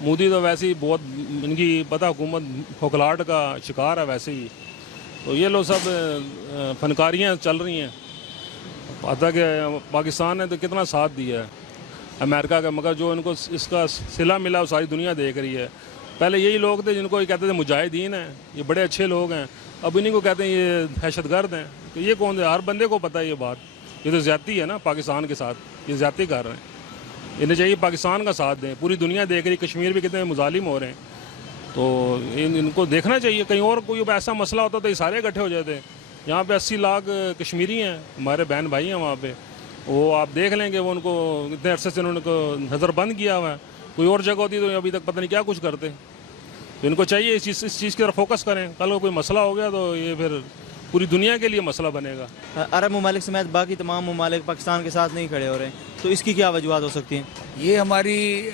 مودی تو ویسے ہی بہت ان کی پتہ حکومت کھوکھلاہٹ کا شکار ہے ویسے ہی. تو یہ لوگ سب فنکاریاں چل رہی ہیں. پتہ کہ پاکستان نے تو کتنا ساتھ دیا ہے امریکہ کا، مگر جو ان کو اس کا صلہ ملا وہ ساری دنیا دیکھ رہی ہے. پہلے یہی لوگ تھے جن کو یہ کہتے تھے مجاہدین ہیں، یہ بڑے اچھے لوگ ہیں، اب انہیں کو کہتے ہیں یہ دہشت گرد ہیں. تو یہ کون ہے؟ ہر بندے کو پتہ ہے یہ بات. یہ تو زیادتی ہے نا پاکستان کے ساتھ، یہ زیادتی کر رہے ہیں. انہیں چاہیے پاکستان کا ساتھ دیں. پوری دنیا دیکھ رہی، کشمیر بھی کتنے مظالم ہو رہے ہیں. تو ان کو دیکھنا چاہیے. کہیں اور کوئی ایسا مسئلہ ہوتا تو یہ سارے اکٹھے ہو جاتے. یہاں پہ 80 لاکھ کشمیری ہیں، ہمارے بہن بھائی ہیں وہاں پہ. وہ آپ دیکھ لیں کہ وہ ان کو اتنے عرصے سے انہوں کو نظر بند کیا ہوا ہے. کوئی اور جگہ ہوتی تو ابھی تک پتہ نہیں کیا کچھ کرتے. تو ان کو چاہیے اس چیز کی طرف فوکس کریں. کل کو کوئی مسئلہ ہو گیا تو یہ پھر پوری دنیا کے لیے مسئلہ بنے گا. عرب ممالک سمیت باقی تمام ممالک پاکستان کے ساتھ نہیں کھڑے ہو رہے ہیں، تو اس کی کیا وجوہات ہو سکتی ہیں؟ یہ ہماری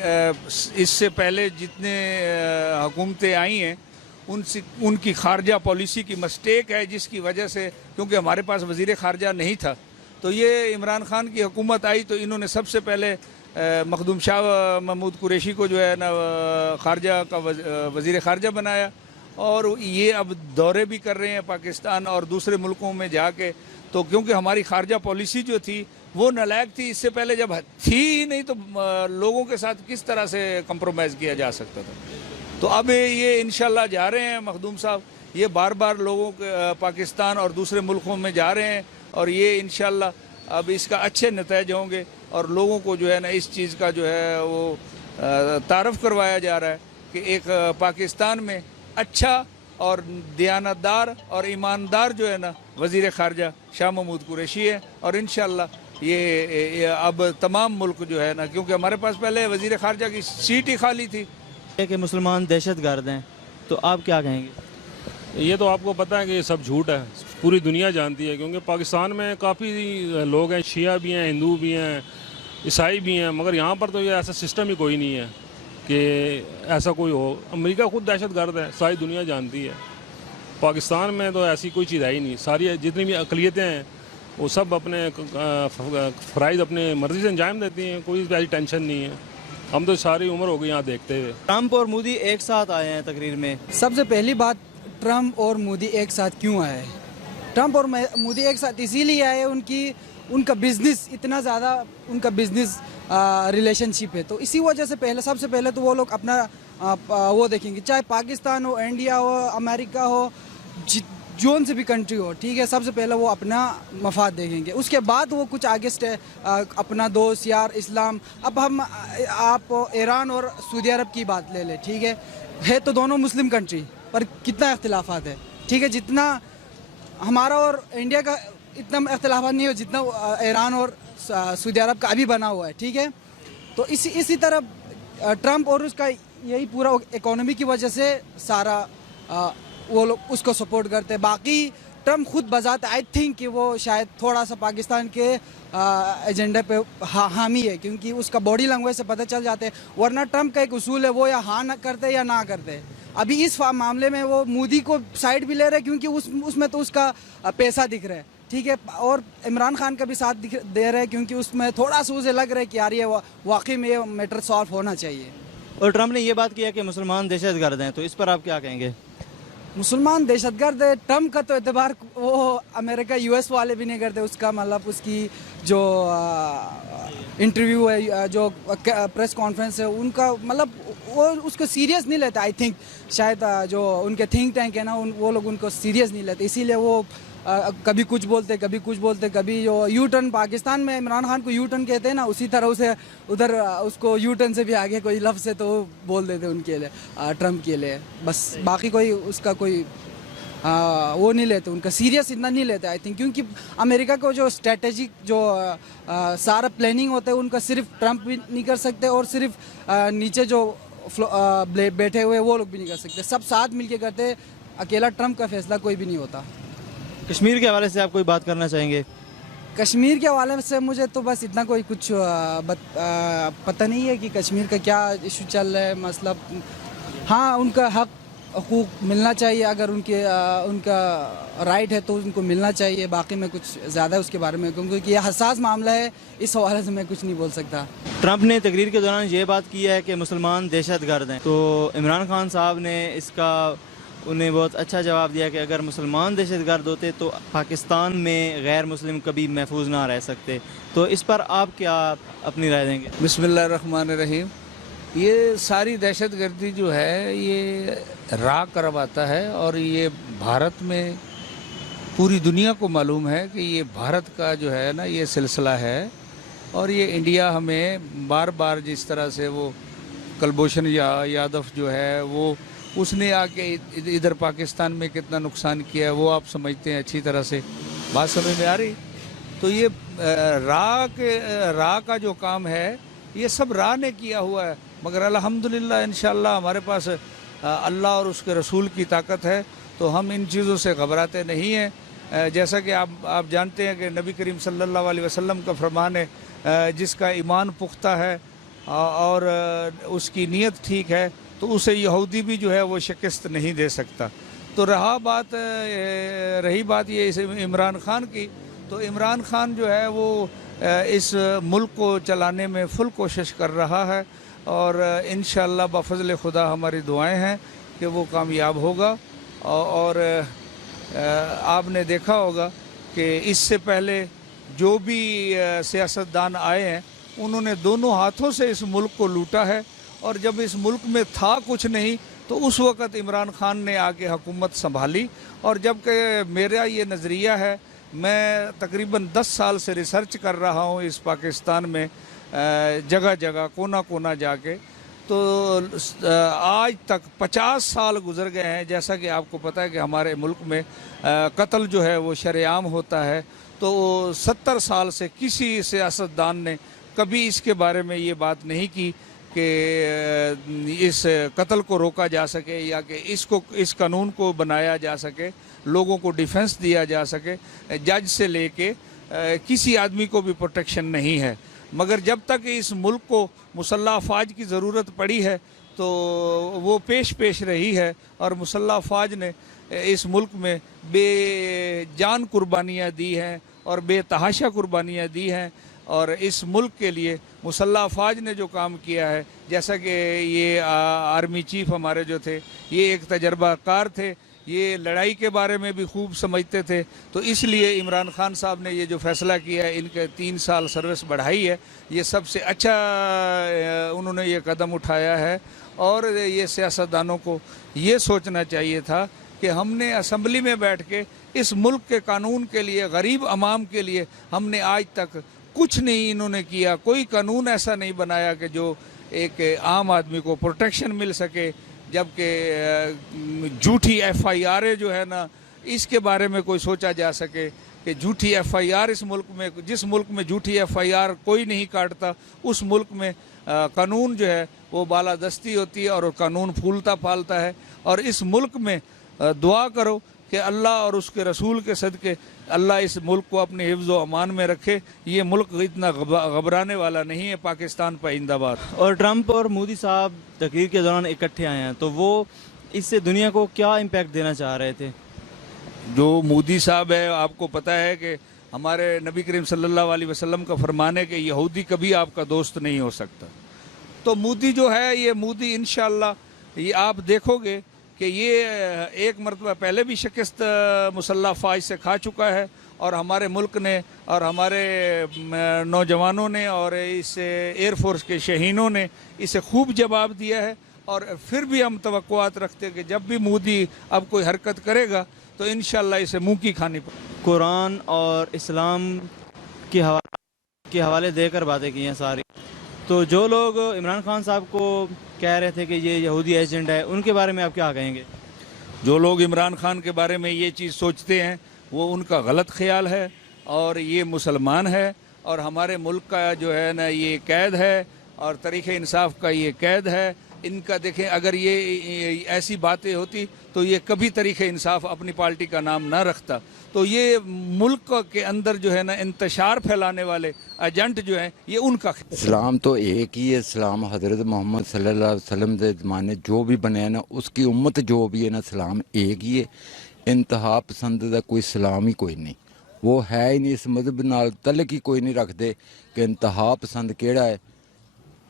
اس سے پہلے جتنے حکومتیں آئی ہیں ان کی خارجہ پالیسی کی مسٹیک ہے، جس کی وجہ سے، کیونکہ ہمارے پاس وزیر خارجہ نہیں تھا تو یہ عمران خان کی حکومت آئی تو انہوں نے سب سے پہلے مخدوم شاہ محمود قریشی کو جو ہے نا خارجہ کا وزیر خارجہ بنایا. اور یہ اب دورے بھی کر رہے ہیں پاکستان اور دوسرے ملکوں میں جا کے. تو کیونکہ ہماری خارجہ پالیسی جو تھی وہ نالائق تھی. اس سے پہلے جب تھی ہی نہیں تو لوگوں کے ساتھ کس طرح سے کمپرومائز کیا جا سکتا تھا. تو اب یہ انشاءاللہ جا رہے ہیں مخدوم صاحب، یہ بار بار لوگوں کے پاکستان اور دوسرے ملکوں میں جا رہے ہیں اور یہ انشاءاللہ اب اس کا اچھے نتائج ہوں گے اور لوگوں کو جو ہے نا اس چیز کا جو ہے وہ تعارف کروایا جا رہا ہے کہ ایک پاکستان میں اچھا اور دیانتدار اور ایماندار جو ہے نا وزیر خارجہ شاہ محمود قریشی ہے. اور انشاءاللہ یہ اب تمام ملک جو ہے نا، کیونکہ ہمارے پاس پہلے وزیر خارجہ کی سیٹ ہی خالی تھی. کہ مسلمان دہشت گرد ہیں، تو آپ کیا کہیں گے؟ یہ تو آپ کو پتہ ہے کہ یہ سب جھوٹ ہے. پوری دنیا جانتی ہے، کیونکہ پاکستان میں کافی لوگ ہیں، شیعہ بھی ہیں، ہندو بھی ہیں، عیسائی بھی ہیں، مگر یہاں پر تو یہ ایسا سسٹم ہی کوئی نہیں ہے کہ ایسا کوئی ہو. امریکہ خود دہشت گرد ہے، ساری دنیا جانتی ہے. پاکستان میں تو ایسی کوئی چیز ہے ہی نہیں. ساری جتنی بھی اقلیتیں ہیں وہ سب اپنے فرائض اپنے مرضی سے انجام دیتی ہیں. کوئی ایسی ٹینشن نہیں ہے. ہم تو ساری عمر ہو گئی یہاں دیکھتے ہوئے. ٹرمپ اور مودی ایک ساتھ آئے ہیں تقریر میں. سب سے پہلی بات، ٹرمپ اور مودی ایک ساتھ کیوں آئے؟ ٹرمپ اور مودی ایک ساتھ اسی لیے آئے، ان کا بزنس اتنا زیادہ، ان کا بزنس ریلیشن شپ ہے. تو اسی وجہ سے سب سے پہلے تو وہ لوگ اپنا وہ دیکھیں گے، چاہے پاکستان ہو، انڈیا ہو، امریکہ ہو، جون سے بھی کنٹری ہو، ٹھیک ہے. سب سے پہلے وہ اپنا مفاد دیکھیں گے، اس کے بعد وہ کچھ آگے اپنا دوست یار اسلام. اب آپ ایران اور سعودی عرب کی بات لے لیں، ٹھیک ہے تو دونوں مسلم کنٹری، پر کتنا اختلافات ہے، ٹھیک ہے. جتنا ہمارا اور انڈیا کا اتنا اختلافات نہیں ہو جتنا ایران اور سعودی عرب کا ابھی بنا ہوا ہے، ٹھیک ہے. تو اسی طرح ٹرمپ اور اس کا یہی پورا اکانومی کی وجہ سے سارا وہ لوگ اس کو سپورٹ کرتے ہیں. باقی ٹرمپ خود بذات آئی تھنک کہ وہ شاید تھوڑا سا پاکستان کے ایجنڈے پہ حامی ہے، کیونکہ اس کا باڈی لینگویج سے پتہ چل جاتے ہیں. ورنہ ٹرمپ کا ایک اصول ہے، وہ یا ہاں نہ کرتے یا نہ کرتے. ابھی اس معاملے میں وہ مودی کو سائڈ بھی لے رہے کیونکہ اس میں تو اس کا پیسہ دکھ رہا ہے، ٹھیک ہے. اور عمران خان کا بھی ساتھ دے رہے کیونکہ اس میں تھوڑا سا اسے لگ رہا ہے کہ یار یہ واقعی میں یہ میٹر سالو ہونا چاہیے. اور ٹرمپ نے یہ بات کیا کہ مسلمان دہشت گرد ہیں، تو اس پر آپ کیا کہیں گے؟ مسلمان دہشت گرد ہے، ٹرمپ کا تو اعتبار وہ امریکہ یو ایس والے بھی نہیں کرتے. اس کا مطلب اس کی جو انٹرویو ہے، جو پریس کانفرنس ہے، ان کا مطلب وہ اس کو سیریس نہیں لیتے. آئی تھنک شاید جو ان کے تھنک ٹینک ہے نا، وہ لوگ ان کو سیریس نہیں لیتے. اسی لیے وہ کبھی کچھ بولتے، کبھی جو یو ٹرن، پاکستان میں عمران خان کو یو ٹرن کہتے ہیں نا، اسی طرح اسے ادھر اس کو یو ٹرن سے بھی آگے کوئی لفظ ہے تو وہ بول دیتے ان کے لیے، ٹرمپ کے لیے. بس باقی کوئی اس کا کوئی وہ نہیں لیتے، ان کا سیریس اتنا نہیں لیتے. آئی تھنک کیونکہ امریکہ کو جو اسٹریٹجک جو سارا پلاننگ ہوتا ہے ان کا صرف ٹرمپ بھی نہیں کر سکتے، اور صرف نیچے جو بیٹھے ہوئے وہ لوگ بھی نہیں کر سکتے. سب ساتھ مل کے کرتے، اکیلا ٹرمپ کا فیصلہ کوئی بھی نہیں ہوتا. کشمیر کے حوالے سے آپ کوئی بات کرنا چاہیں گے؟ کشمیر کے حوالے سے مجھے تو بس اتنا کوئی کچھ پتہ نہیں ہے کہ کشمیر کا کیا ایشو چل رہا ہے. مسئلہ ہاں ان کا حق حقوق ملنا چاہیے، اگر ان کا رائٹ ہے تو ان کو ملنا چاہیے، باقی میں کچھ زیادہ اس کے بارے میں کیونکہ یہ حساس معاملہ ہے، اس حوالے سے میں کچھ نہیں بول سکتا۔ ٹرمپ نے تقریر کے دوران یہ بات کی ہے کہ مسلمان دہشت گرد ہیں، تو عمران خان صاحب نے اس کا انہیں بہت اچھا جواب دیا کہ اگر مسلمان دہشت گرد ہوتے تو پاکستان میں غیر مسلم کبھی محفوظ نہ رہ سکتے، تو اس پر آپ کیا اپنی رائے دیں گے؟ بسم اللہ الرحمن الرحیم۔ یہ ساری دہشت گردی جو ہے یہ را کرواتا ہے، اور یہ بھارت میں پوری دنیا کو معلوم ہے کہ یہ بھارت کا جو ہے نا یہ سلسلہ ہے، اور یہ انڈیا ہمیں بار بار جس طرح سے وہ کلبھوشن یادو جو ہے وہ اس نے آ کے ادھر پاکستان میں کتنا نقصان کیا ہے وہ آپ سمجھتے ہیں اچھی طرح سے، بات سمجھ میں آ رہی؟ تو یہ را کا جو کام ہے یہ سب را نے کیا ہوا ہے، مگر الحمدللہ انشاءاللہ ہمارے پاس اللہ اور اس کے رسول کی طاقت ہے، تو ہم ان چیزوں سے گھبراتے نہیں ہیں۔ جیسا کہ آپ جانتے ہیں کہ نبی کریم صلی اللہ علیہ وسلم کا فرمان ہے، جس کا ایمان پختہ ہے اور اس کی نیت ٹھیک ہے تو اسے یہودی بھی جو ہے وہ شکست نہیں دے سکتا۔ تو رہی بات یہ عمران خان کی، تو عمران خان جو ہے وہ اس ملک کو چلانے میں فل کوشش کر رہا ہے، اور انشاءاللہ بفضل خدا ہماری دعائیں ہیں کہ وہ کامیاب ہوگا۔ اور آپ نے دیکھا ہوگا کہ اس سے پہلے جو بھی سیاستدان آئے ہیں انہوں نے دونوں ہاتھوں سے اس ملک کو لوٹا ہے، اور جب اس ملک میں تھا کچھ نہیں تو اس وقت عمران خان نے آ کے حکومت سنبھالی۔ اور جب کہ میرا یہ نظریہ ہے، میں تقریباً 10 سال سے ریسرچ کر رہا ہوں اس پاکستان میں، جگہ جگہ کونا کونا جا کے، تو آج تک 50 سال گزر گئے ہیں۔ جیسا کہ آپ کو پتہ ہے کہ ہمارے ملک میں قتل جو ہے وہ شرع عام ہوتا ہے، تو 70 سال سے کسی سیاستدان نے کبھی اس کے بارے میں یہ بات نہیں کی کہ اس قتل کو روکا جا سکے، یا کہ اس قانون کو بنایا جا سکے، لوگوں کو ڈیفنس دیا جا سکے، جج سے لے کے کسی آدمی کو بھی پروٹیکشن نہیں ہے۔ مگر جب تک اس ملک کو مسلح افواج کی ضرورت پڑی ہے تو وہ پیش رہی ہے، اور مسلح افواج نے اس ملک میں بے جان قربانیاں دی ہیں اور بے تحاشا قربانیاں دی ہیں، اور اس ملک کے لیے مسلح افواج نے جو کام کیا ہے، جیسا کہ یہ آرمی چیف ہمارے جو تھے یہ ایک تجربہ کار تھے، یہ لڑائی کے بارے میں بھی خوب سمجھتے تھے، تو اس لیے عمران خان صاحب نے یہ جو فیصلہ کیا ہے، ان کے 3 سال سروس بڑھائی ہے، یہ سب سے اچھا انہوں نے یہ قدم اٹھایا ہے۔ اور یہ سیاستدانوں کو یہ سوچنا چاہیے تھا کہ ہم نے اسمبلی میں بیٹھ کے اس ملک کے قانون کے لیے، غریب عوام کے لیے ہم نے آج تک کچھ نہیں انہوں نے کیا، کوئی قانون ایسا نہیں بنایا کہ جو ایک عام آدمی کو پروٹیکشن مل سکے، جبکہ جھوٹی ایف آئی آریں جو ہے نا اس کے بارے میں کوئی سوچا جا سکے کہ جھوٹی ایف آئی آر اس ملک میں، جس ملک میں جھوٹی ایف آئی آر کوئی نہیں کاٹتا اس ملک میں قانون جو ہے وہ بالادستی ہوتی ہے، اور قانون پھولتا پھالتا ہے۔ اور اس ملک میں دعا کرو کہ اللہ اور اس کے رسول کے صدقے اللہ اس ملک کو اپنے حفظ و امان میں رکھے، یہ ملک اتنا گھبرانے والا نہیں ہے۔ پاکستان پائندہ باد۔ اور ٹرمپ اور مودی صاحب تقریر کے دوران اکٹھے آئے ہیں، تو وہ اس سے دنیا کو کیا امپیکٹ دینا چاہ رہے تھے؟ جو مودی صاحب ہے، آپ کو پتہ ہے کہ ہمارے نبی کریم صلی اللہ علیہ وسلم کا فرمان ہے کہ یہودی کبھی آپ کا دوست نہیں ہو سکتا، تو مودی جو ہے یہ مودی انشاءاللہ یہ آپ دیکھو گے کہ یہ ایک مرتبہ پہلے بھی شکست مسلح افواج سے کھا چکا ہے، اور ہمارے ملک نے اور ہمارے نوجوانوں نے اور اس ایئر فورس کے شہینوں نے اسے خوب جواب دیا ہے، اور پھر بھی ہم توقعات رکھتے ہیں کہ جب بھی مودی اب کوئی حرکت کرے گا تو انشاءاللہ اسے منہ کی کھانی پڑے۔ قرآن اور اسلام کے حوالے دے کر باتیں کی ہیں ساری، تو جو لوگ عمران خان صاحب کو کہہ رہے تھے کہ یہ یہودی ایجنٹ ہے، ان کے بارے میں آپ کیا کہیں گے؟ جو لوگ عمران خان کے بارے میں یہ چیز سوچتے ہیں وہ ان کا غلط خیال ہے، اور یہ مسلمان ہے، اور ہمارے ملک کا جو ہے نا یہ قید ہے، اور تاریخ انصاف کا یہ قید ہے، ان کا دیکھیں اگر یہ ایسی باتیں ہوتی تو یہ کبھی طریق انصاف اپنی پارٹی کا نام نہ رکھتا. تو یہ ملک کے اندر جو ہے نا انتشار پھیلانے والے ایجنٹ جو ہیں یہ ان کا. اسلام تو ایک ہی ہے. اسلام حضرت محمد صلی اللہ علیہ وسلم کے زمانے جو بھی بنے ہیں نا اس کی امت جو بھی ہے نا اسلام ایک ہی ہے. انتہا پسند کا کوئی اسلام ہی کوئی نہیں. وہ ہے ہی نہیں. اس مذہب نال تعلق ہی کوئی نہیں رکھتے کہ انتہا پسند کیڑا ہے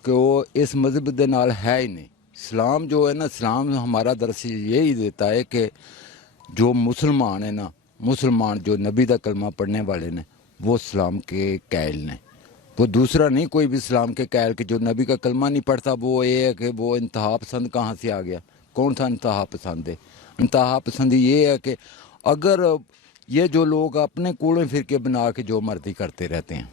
کہ وہ اس مذہب دے نال ہے ہی نہیں. اسلام جو ہے نا اسلام ہمارا درس یہی دیتا ہے کہ جو مسلمان ہیں نا مسلمان جو نبی دا کلمہ پڑھنے والے نے وہ اسلام کے قائل نے. وہ دوسرا نہیں کوئی بھی اسلام کے قائل کہ جو نبی کا کلمہ نہیں پڑھتا وہ یہ ہے کہ وہ انتہا پسند کہاں سے آ گیا. کون سا انتہا پسند ہے؟ انتہا پسند یہ ہے کہ اگر یہ جو لوگ اپنے کوڑے فرقے بنا کے جو مرضی کرتے رہتے ہیں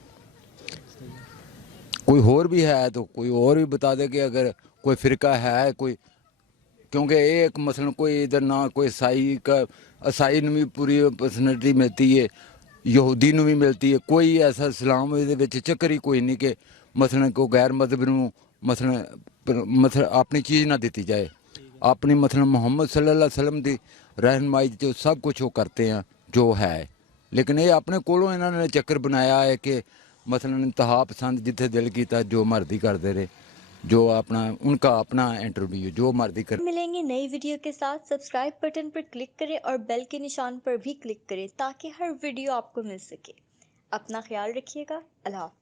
کوئی اور بھی ہے تو کوئی اور بھی بتا دے کہ اگر کوئی فرقہ ہے کوئی کیونکہ ایک مثلا کوئی ادھر نہ کوئی عیسائی نو بھی پوری پرسنالٹی ملتی ہے یہودی نو بھی ملتی ہے. کوئی ایسا اسلام یہ چکر ہی کوئی نہیں کہ مثلا کوئی غیر مذہب نو مثلا اپنی چیز نہ دیتی جائے. اپنی مثلا محمد صلی اللہ علیہ وسلم دی رہنمائی جو سب کچھ وہ کرتے ہیں جو ہے. لیکن یہ اپنے کولوں انہوں نے چکر بنایا ہے کہ مثلا انتہا پسند جتھے دل کیتا جو مرضی کرتے رہے جو اپنا ان کا اپنا انٹرویو جو مرضی کر. ملیں گے نئی ویڈیو کے ساتھ. سبسکرائب بٹن پر کلک کریں اور بیل کے نشان پر بھی کلک کریں تاکہ ہر ویڈیو آپ کو مل سکے. اپنا خیال رکھیے گا. اللہ حافظ.